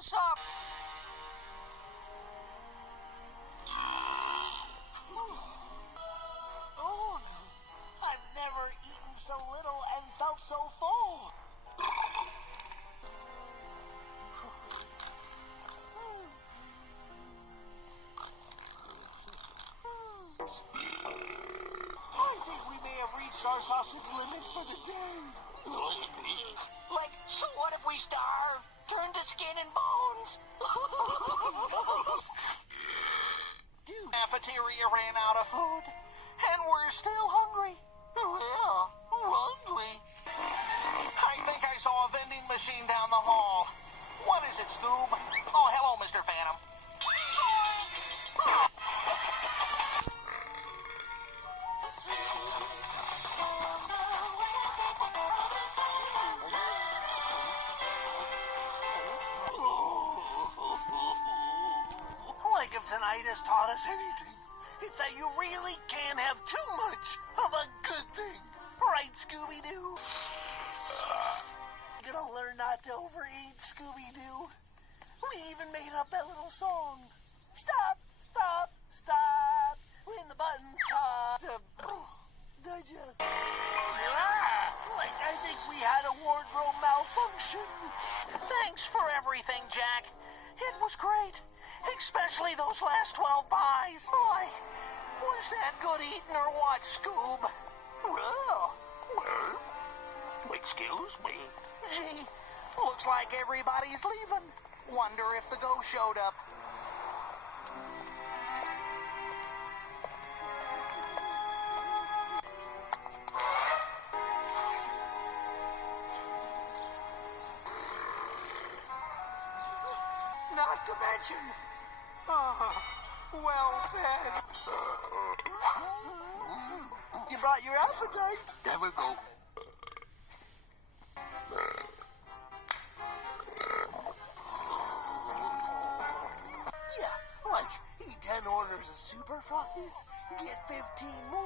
sup? Oh, I've never eaten so little and felt so full. I think we may have reached our sausage limit for the day. Like, so what if we starve? Turn to skin and bones? Dude, Cafeteria ran out of food, and we're still hungry. yeah, we're hungry. I think I saw a vending machine down the hall. What is it, Scoob? Oh, hello, Mr. Phantom. Like if tonight has taught us anything, it's that you really can't have too much of a good thing. Right, Scooby-Doo? Gonna learn not to overeat, Scooby-Doo. We even made up that little song. Stop, stop, stop. When the buttons stop to digest. Like I think we had a wardrobe malfunction. Thanks for everything, Jack. It was great. Especially those last 12 pies. Boy, was that good eating or what, Scoob? Well, excuse me. Gee, looks like everybody's leaving. Wonder if the ghost showed up. Not to mention, well fed. You brought your appetite. There we go. Yeah, like eat 10 orders of super fries, get 15 more.